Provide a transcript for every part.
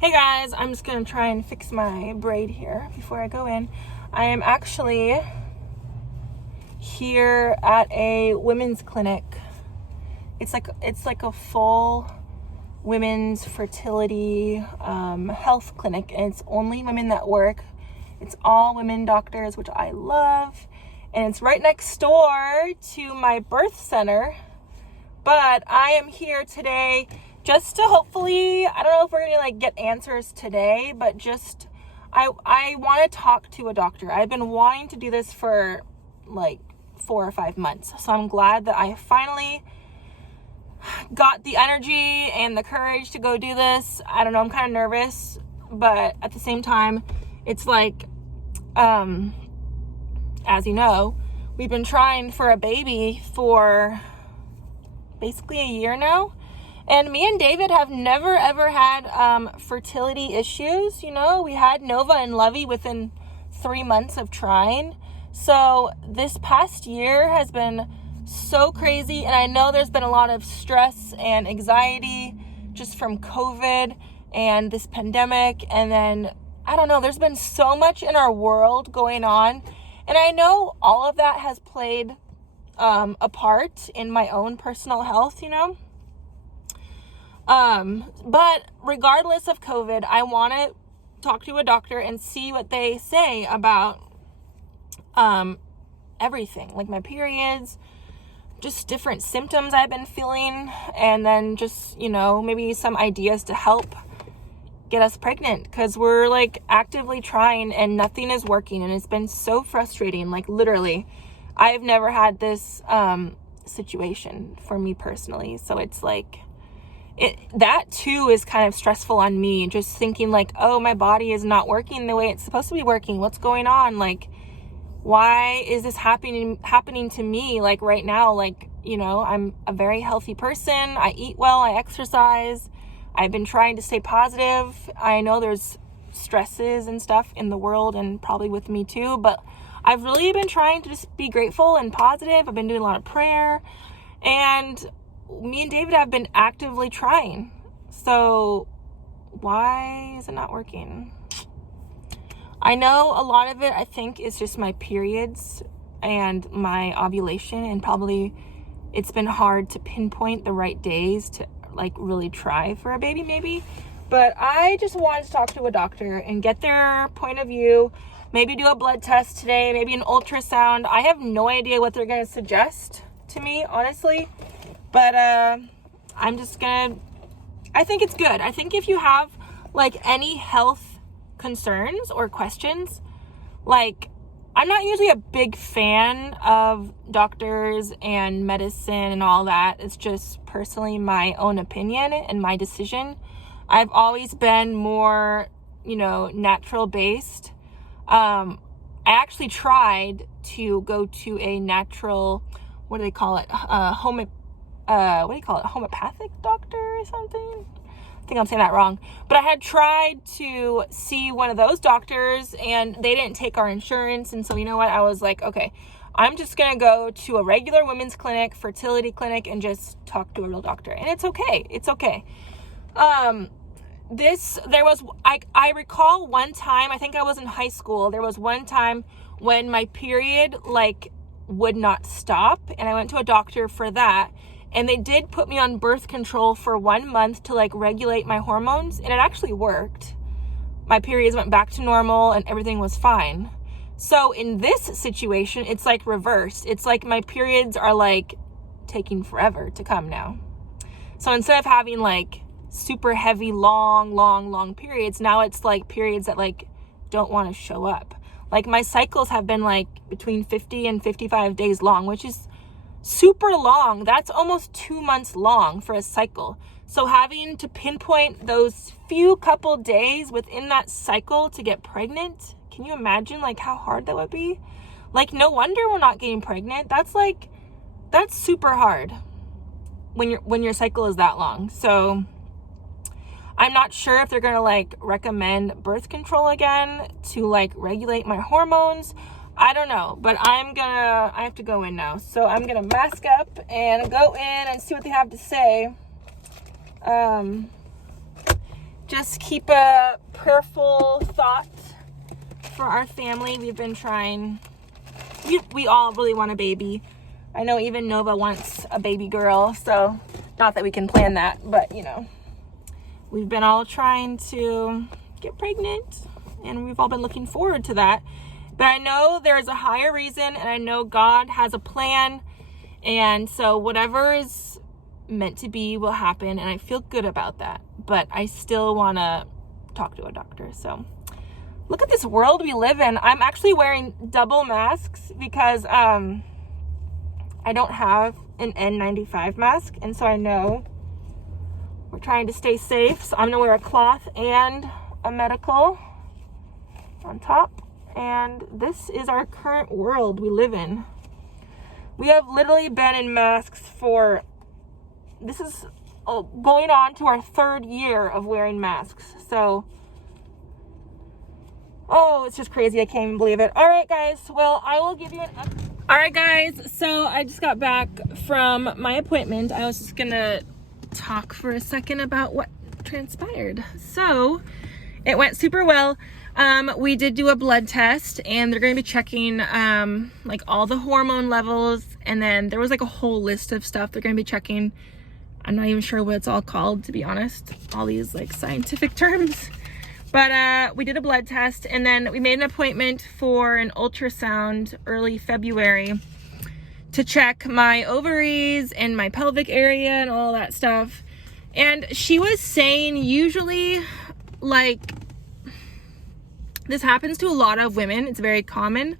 Hey guys, I'm just gonna try and fix my braid here before I go in. I am actually here at a women's clinic. It's like a full women's fertility health clinic, and it's only women that work. It's all women doctors, which I love, and it's right next door to my birth center. But I am here today just to hopefully, I don't know if we're gonna get answers today, but just I want to talk to a doctor. I've been wanting to do this for 4 or 5 months, so I'm glad that I finally got the energy and the courage to go do this. I don't know, I'm kind of nervous, but at the same time, it's as you know, we've been trying for a baby for basically a year now. And me and David have never ever had fertility issues. We had Nova and Lovey within 3 months of trying. So this past year has been so crazy. And I know there's been a lot of stress and anxiety just from COVID and this pandemic. And then, I don't know, there's been so much in our world going on. And I know all of that has played a part in my own personal health, But regardless of COVID, I want to talk to a doctor and see what they say about everything, like my periods, just different symptoms I've been feeling, and then just, maybe some ideas to help get us pregnant, because we're actively trying and nothing is working, and it's been so frustrating. Literally, I've never had this situation for me personally, so it's that too is kind of stressful on me, just thinking oh, my body is not working the way it's supposed to be working. What's going on? Why is this happening to me right now? I'm a very healthy person. I eat well, I exercise. I've been trying to stay positive. I know there's stresses and stuff in the world, and probably with me too, but I've really been trying to just be grateful and positive. I've been doing a lot of prayer, and me and David have been actively trying. So why is it not working? I know a lot of it, I think, is just my periods and my ovulation, and probably it's been hard to pinpoint the right days to really try for a baby maybe. But I just wanted to talk to a doctor and get their point of view, maybe do a blood test today, maybe an ultrasound. I have no idea what they're going to suggest to me, honestly. But I'm just gonna, I think it's good. I think if you have any health concerns or questions, I'm not usually a big fan of doctors and medicine and all that. It's just personally my own opinion and my decision. I've always been more, natural based. I actually tried to go to a natural, what do they call it? Homeopathic doctor or something? I think I'm saying that wrong. But I had tried to see one of those doctors, and they didn't take our insurance. And so, you know what? I was okay, I'm just going to go to a regular women's clinic, fertility clinic, and just talk to a real doctor. And it's okay. It's okay. I recall one time, I think I was in high school, there was one time when my period would not stop, and I went to a doctor for that, and they did put me on birth control for 1 month to regulate my hormones, and it actually worked. My periods went back to normal and everything was fine. So in this situation, it's reversed. It's my periods are taking forever to come now. So instead of having super heavy, long periods, now it's periods that don't want to show up. My cycles have been between 50 and 55 days long, which is super long. That's almost 2 months long for a cycle. So having to pinpoint those few couple days within that cycle to get pregnant, can you imagine how hard that would be? No wonder we're not getting pregnant. That's super hard when your cycle is that long. So I'm not sure if they're gonna recommend birth control again to regulate my hormones. I don't know, but I have to go in now. So I'm gonna mask up and go in and see what they have to say. just keep a prayerful thought for our family. We've been trying, we all really want a baby. I know even Nova wants a baby girl, so not that we can plan that, but you know, we've been all trying to get pregnant, and we've all been looking forward to that. But I know there is a higher reason, and I know God has a plan, and so whatever is meant to be will happen, and I feel good about that. But I still want to talk to a doctor. So look at this world we live in. I'm actually wearing double masks because I don't have an N95 mask, and so I know we're trying to stay safe. So I'm gonna wear a cloth and a medical on top. And this is our current world we live in. We have literally been in masks for, this is going on to our 3rd year of wearing masks. So, oh, it's just crazy. I can't even believe it. All right, guys. Well, I will give you an update. All right, guys. So I just got back from my appointment. I was just going to talk for a second about what transpired. So it went super well. We did do a blood test, and they're going to be checking like all the hormone levels, and then there was like a whole list of stuff they're going to be checking. I'm not even sure what it's all called, to be honest, all these like scientific terms. But we did a blood test, and then we made an appointment for an ultrasound early February to check my ovaries and my pelvic area and all that stuff. And she was saying usually, like, this happens to a lot of women. It's very common.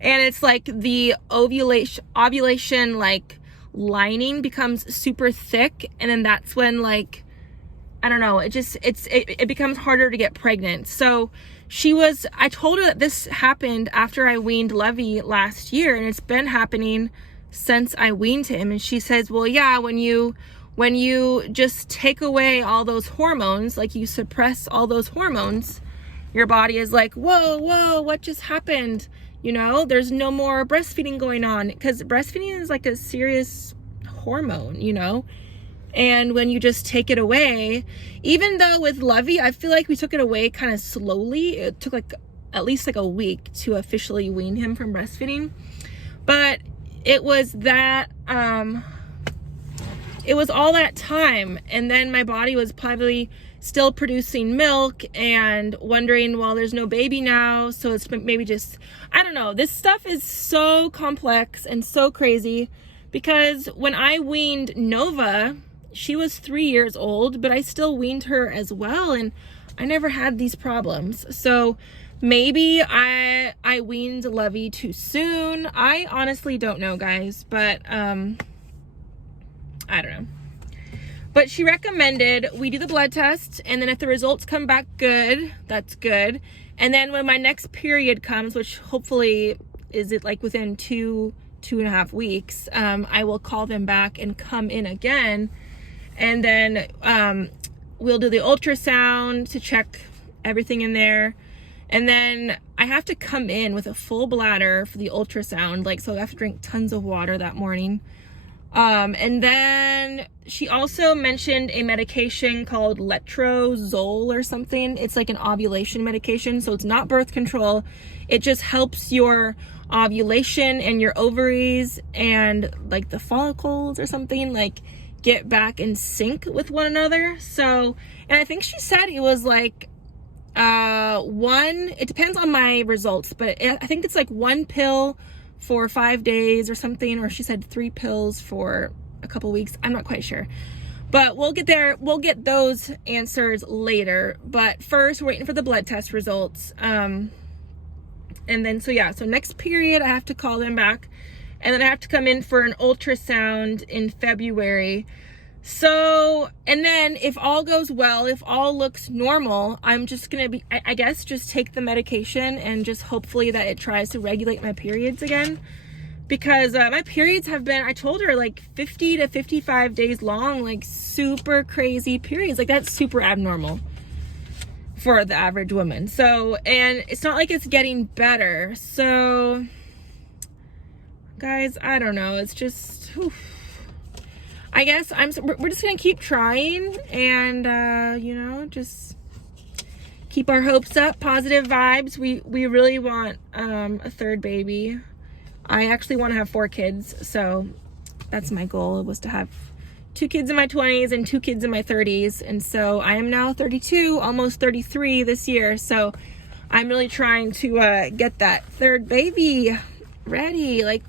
And it's like the ovulation like lining becomes super thick, and then that's when, like, I don't know, it becomes harder to get pregnant. So I told her that this happened after I weaned Levy last year, and it's been happening since I weaned him. And she says, well, yeah, when you just take away all those hormones, like you suppress all those hormones, your body is like, whoa, what just happened? You know, there's no more breastfeeding going on, because breastfeeding is like a serious hormone, you know? And when you just take it away, even though with Levy, I feel like we took it away kind of slowly. It took like at least like a week to officially wean him from breastfeeding. But it was that, it was all that time. And then my body was probably still producing milk and wondering, well, there's no baby now, so it's maybe just, I don't know. This stuff is so complex and so crazy, because when I weaned Nova, she was 3 years old, but I still weaned her as well, and I never had these problems. So maybe I weaned Levy too soon. I honestly don't know, guys, but I don't know. But she recommended we do the blood test, and then if the results come back good, that's good. And then when my next period comes, which hopefully is it like within 2.5 weeks, I will call them back and come in again. And then we'll do the ultrasound to check everything in there. And then I have to come in with a full bladder for the ultrasound, like, so I have to drink tons of water that morning. And then she also mentioned a medication called letrozole or something. It's like an ovulation medication, so it's not birth control. It just helps your ovulation and your ovaries and like the follicles or something, like, get back in sync with one another. So, and I think she said it was like it depends on my results, but I think it's like 1 pill for 5 days or something, or she said 3 pills for a couple weeks. I'm not quite sure, but we'll get there. We'll get those answers later, but first we're waiting for the blood test results. And then, so next period I have to call them back, and then I have to come in for an ultrasound in February. So, and then if all goes well, if all looks normal, I'm just gonna be, I guess, just take the medication and just hopefully that it tries to regulate my periods again. Because my periods have been, I told her, like 50 to 55 days long, like super crazy periods. Like, that's super abnormal for the average woman. So, and it's not like it's getting better. So, guys, I don't know. It's just, I guess we're just gonna keep trying and just keep our hopes up, positive vibes. We really want a third baby. I actually want to have 4 kids, so that's my goal, was to have 2 kids in my 20s and 2 kids in my 30s. And so I am now 32, almost 33 this year, so I'm really trying to get that third baby ready. Like,